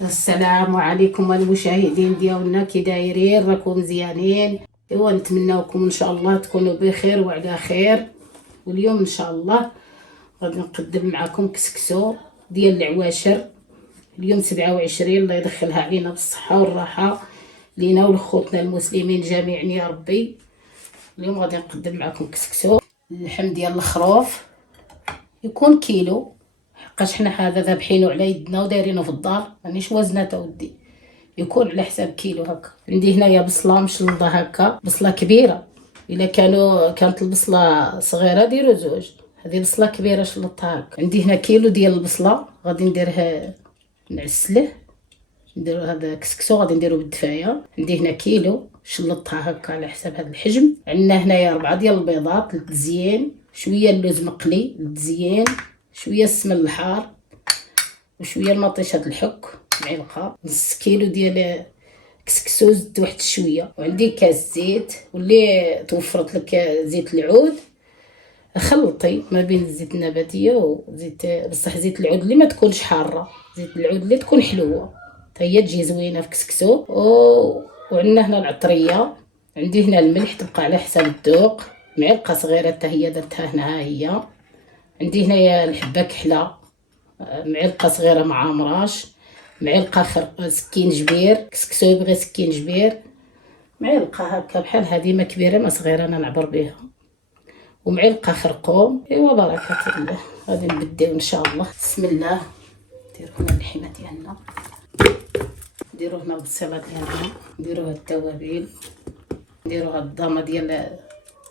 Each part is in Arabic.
السلام عليكم المشاهدين ديالنا، كي دايرين؟ راكم مزيانين؟ ايوا نتمناوكم ان شاء الله تكونوا بخير وعلى خير. واليوم ان شاء الله غادي نقدم معكم كسكسو ديال العواشر. اليوم 27، الله يدخلها علينا بالصحه والراحه لينا ولخوتنا المسلمين جميعا يا ربي. اليوم غادي نقدم معكم كسكسو. اللحم ديال الخروف يكون كيلو، حقاش حنا هذا ذابحينو على يدنا ودايرينو في الدار، مانيش وزنات اودي، يكون على حساب كيلو هكا. عندي هنايا بصله مشلضه هكا، بصله كبيره. الا كانت البصله صغيره ديروا زوج، هذه بصله كبيره شلطها هكا. عندي هنا كيلو ديال البصله، غادي نديرها نعسله، نديرو هذا كسكسو غادي نديرو بالدفايه. عندي هنا كيلو شلطها هكا على حساب هذا الحجم. عندنا هنايا 4 ديال البيضات للتزيين، شويه اللوز مقلي للتزيين، شويه السمن الحار، وشويه المطيشه د الحك، معلقه. نص كيلو ديال كسكسو زدت واحد شويه. وعندي كاس زيت، واللي توفرت لك زيت العود خلطي ما بين الزيت النباتيه وزيت، بصح زيت العود اللي ما تكونش حاره، زيت العود اللي تكون حلوه حتى هي تجي زوينه في كسكسو. وعندنا هنا العطريه. عندي هنا الملح تبقى على حساب الذوق، معلقه صغيره حتى هي درتها هنا ها هي. عندي هنايا الحبه كحله، معلقه صغيره مع مراش، معلقه سكين جبير، كسكسو يبغي سكين جبير، معلقه هكا بحال هذه، ما كبيره ما صغيره انا نعبر بها، ومعلقه خرقوم. ايوا بركه الله. غادي نبداو ان شاء الله. بسم الله. نديرو هنا اللحمه ديالنا، نديرو هنا البصيله ديالنا، نديرو هاد التوابل، نديرو هاد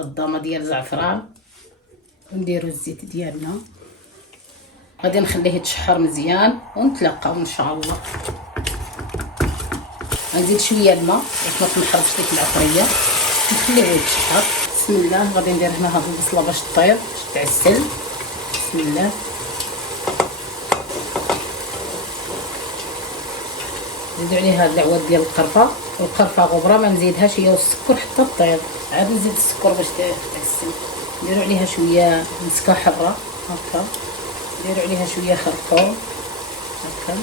الضامه ديال الزعفران، ونديرو الزيت ديالنا. غادي نخليه يتشحر مزيان ونتلاقاو ان شاء الله. غنزيد شويه الماء باش ما تنحرقش ديك العطريه، نخليه يتشحر. بسم الله. غادي ندير هنا هاد البصله باش طيب، باش تعسل. بسم الله. نزيدو عليها هاد العواد ديال القرفه، والقرفه غبره ما نزيدهاش هي والسكر حتى طيب، عاد نزيد السكر باش تعسل. نديرو عليها شويه مسكه حره هكا، ندير عليها شويه خرقوم هكا،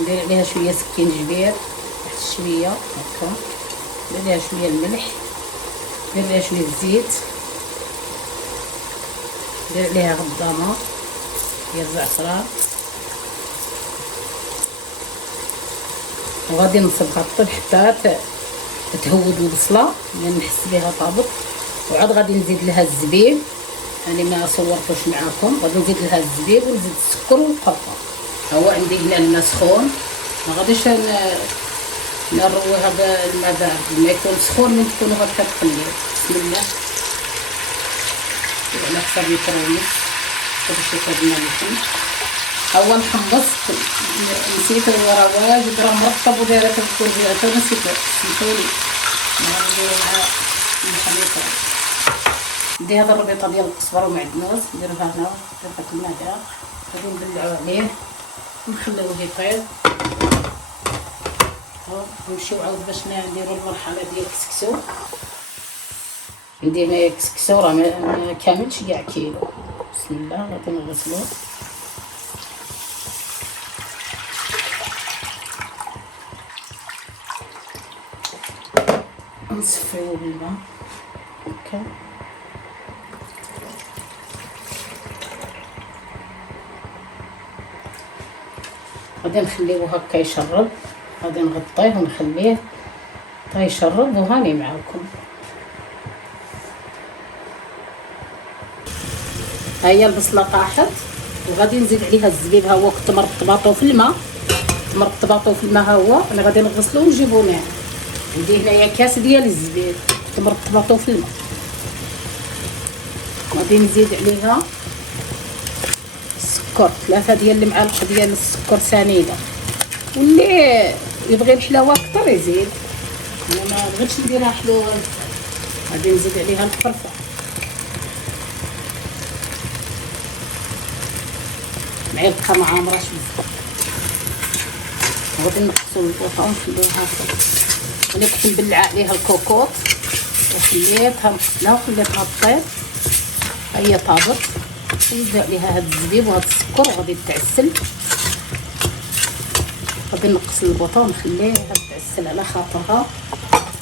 ندير عليها شويه سكين جبير واحد شويه هكا، ندير عليها شويه الملح، ندير عليها شويه الزيت، ندير عليها غضامه ديال الزعفران، وغادي نصبها طيب حتى تهود البصله لان نحس بها طابت. وعاد غادي نزيد لها الزبيب، انا ما صورتوش معاكم. غادي نزيد لها الزبيب ونزيد السكر والقرفه. هو عندي هنا الماء سخون، ما غاديش نرويها بالماء بارد، الماء يكون سخون من تكونوا هكا تقليو. بسم الله. على حساب الميكروونيك باش يكون اللحم. هو نحمص، نسيت راه واجد راه مرطب ودايره كتكون فيها حتى نسيتو، سمحولي. نديرو مع الحليب. ندي هذا الربيطه ديال القزبر ومعدنوس، نديروها هنا في المعدة، غادي نبلعو عليه ونخليوه يطيب. نمشيو عاود باش نديرو المرحله ديال الكسكسو. عندي هنايا الكسكسو راه ما كاملش كاع كيلو. بسم الله. غادي نغسلو، نصفيو بالماء هكا. غادي نخليوه هكا يشرب، غادي نغطيه ونخليه حتى يشرب وهاني معاكم. ها هي البصله طاحت، وغادي نزيد عليها الزبيب. ها هو كنت مرطباطو في الماء، ها هو انا غادي نغسلو ونجيبو ناعم. عندي هنايا كاس ديال الزبيب كنت مرطباطو في الماء. غادي نزيد عليها السكر، 3 ديال المعالق ديال السكر سنيده، واللي يبغي الحلاوه اكثر يزيد، انا ما بغيتش نديرها حلوه. غادي نزيد عليها القرفه، معلقه مع مراش بزاف. غادي نقصو البوطه ونخليوها هكا. انا كنت نبلع عليها الكوكوط وخليتها نقصناها وخليتها طيب، ها هي طابت. نزيد عليها هاد الزبيب وهاد السكر وغادي تعسل. غادي نقص البوطه ونخليها تعسل على خاطرها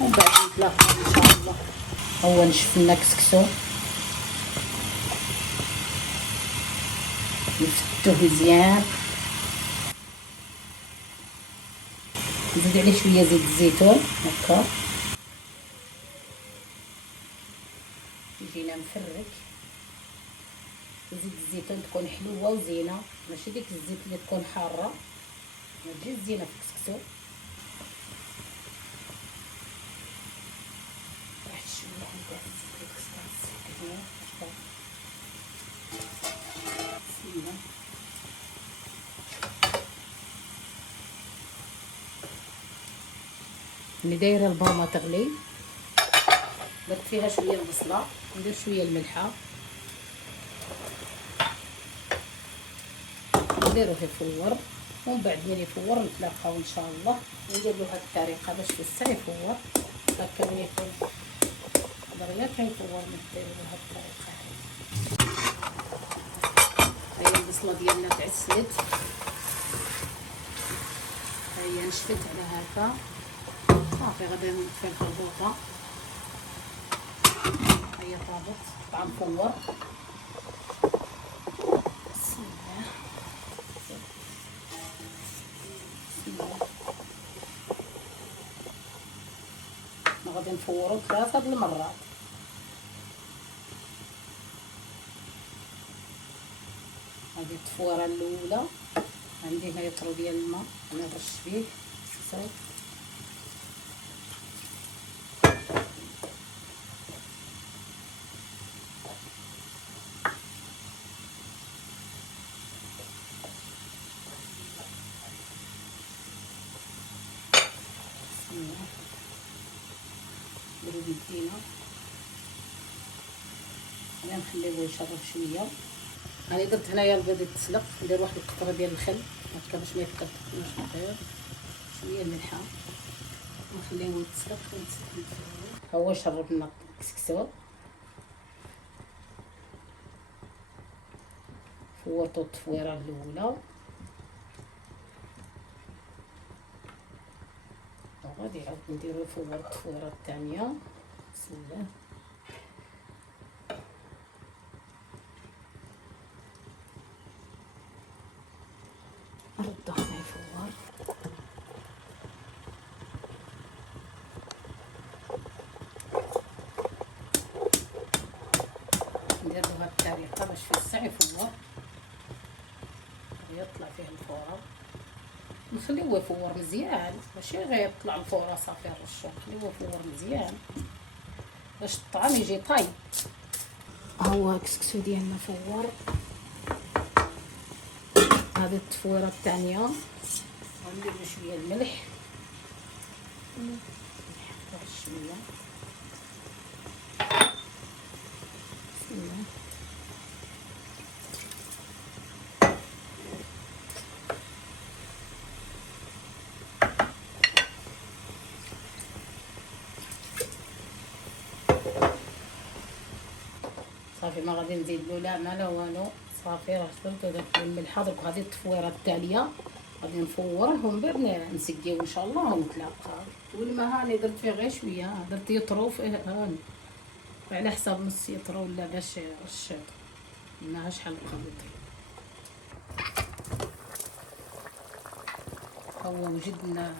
ومن بعد نتلاقاو ان شاء الله. هو نشف لنا كسكسو نفتوه مزيان، نزيد عليه شويه زيت الزيتون هكا، يجينا مفرك. زيت الزيتون تكون حلوه وزينه، ماشي ديك الزيت اللي تكون حاره، ما تجيش زينه في الكسكسو. واحد شويه حتى الزيت الكسكس هنا بسم الله. اللي دايره البامه تغلي، درت فيها شويه البصله، ندير شويه الملحه، نديروه يفور، ومن بعد ملي يفور نتلاقاو ان شاء الله. ندير له هاد الطريقه باش في الساعه يفور هكا ملي يكون دغيا كيفور. نديرو بهاد الطريقه هاهي. البصله ديالنا تعسلت، هاهي نشفت على هكا صافي. غادي نطفي الخلطه، هي طابت غنفور. بسم الله بسم الله. غادي نفورو 3 المرات. هذه التفويره الاولى. عندي هنا يطرو ديال الماء انا نرش فيه صافي. نديرو بيدينا، انا نخليوه يشرب شويه. انا درت هنايا البيض يتسلق، ندير واحد القطره ديال الخل هكا باش ما يتقطعش غير شويه الملحه، ونخليوه يتسلق. هو شرب لنا الكسكسو، فورتو التفويره الاولى وغادي عاود نديرو فوق التفويره الثانيه. بسم الله. نردو هنا يفور. ندير له هاد الطريقه باش في الساعه يفور يطلع فيه الفوره. نخليوه يفور مزيان، ماشي غير يطلع الفوره صافي نرشو، نخليوه يفور مزيان باش الطعام يجي طايب. هو الكسكسو ديالنا فور. هذه التفويره الثانيه غندير شويه الملح، نحط شويه. بسم الله. صافي ما غادي نزيد له لا ما لا والو، صافي راه درت ودرت الملحه. درك هذه التفويره التاليه غادي نفوره ومن بعد نسقيو ان شاء الله ونتلاقاو. والماء هاني درت فيه غير شويه، درت يطرو فيه هاني على حساب نص يطرو ولا باش رشيط ما شحال بقى يطرو. هو وجدنا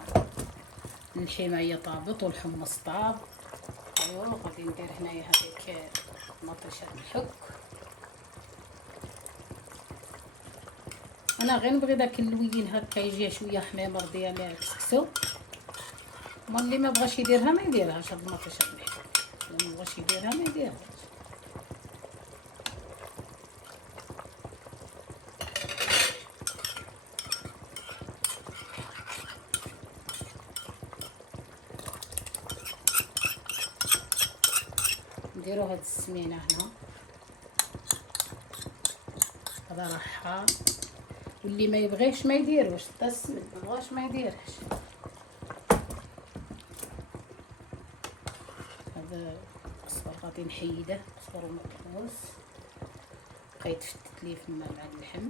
الحمايه طابت والحمص طاب. ايوا غادي ندير هنايا هذيك مطيشه الحك. انا غير نبغي داك اللوين هكا يجي شويه حميمر ديال الكسكسو. ما اللي ما بغاش يديرها ما يديرهاش هاد المطيشه الحك، اللي ما بغاش يديرها ما يديرهاش. نديرو هاد السمينه هنا، هذا راه حار، واللي ما يبغيش ما يديروش حتى السمن، ما بغاش ما يديرهش. هذا الصبر غادي نحيده، صبر مطروس بقى يتفتت ليه فما مع اللحم،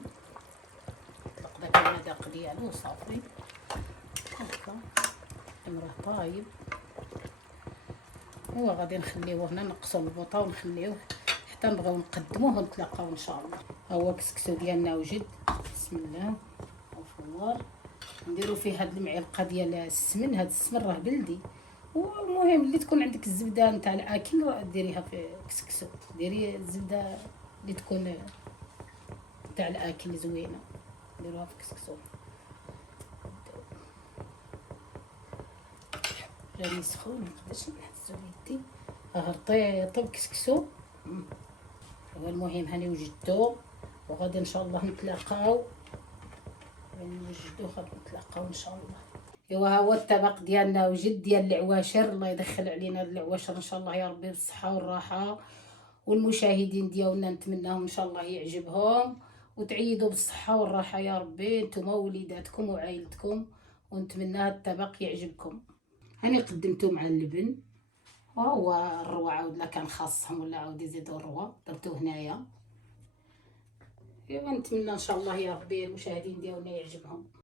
طلق داك المذاق ديالو وصافي. راه طايب. هو غادي نخليوه هنا، نقصوا البوطه ونخليوه حتى نبغيو نقدموه ونتلاقاو ان شاء الله. ها هو كسكسو ديالنا وجد. بسم الله. وفوار نديرو فيه هاد المعلقه ديال السمن. هاد السمن راه بلدي. والمهم اللي تكون عندك الزبده نتاع الاكل راه ديريها في كسكسو. ديري الزبده اللي تكون تاع الاكل زوينه، نديروها في كسكسو. راني سخون مقدرش نحسو بيدي. طيب كسكسو. هو المهم هاني وجدتو، وغادي ان شاء الله نتلاقاو. راني وجدتو غادي نتلاقاو ان شاء الله. ايوا ها هو الطبق ديالنا وجد ديال العواشر. الله يدخل علينا هاد العواشر ان شاء الله يا ربي بالصحه والراحه. والمشاهدين ديالنا نتمناهم ان شاء الله يعجبهم وتعيدوا بالصحه والراحه يا ربي نتوما ووليداتكم وعائلتكم. ونتمنى هاد الطبق يعجبكم. هاني قدمته مع اللبن. وهو الروى عاود لا كان خاصهم ولا عاود يزيدوا الروى درتو هنايا. ايوا نتمنى ان شاء الله يا ربي المشاهدين ديالنا يعجبهم.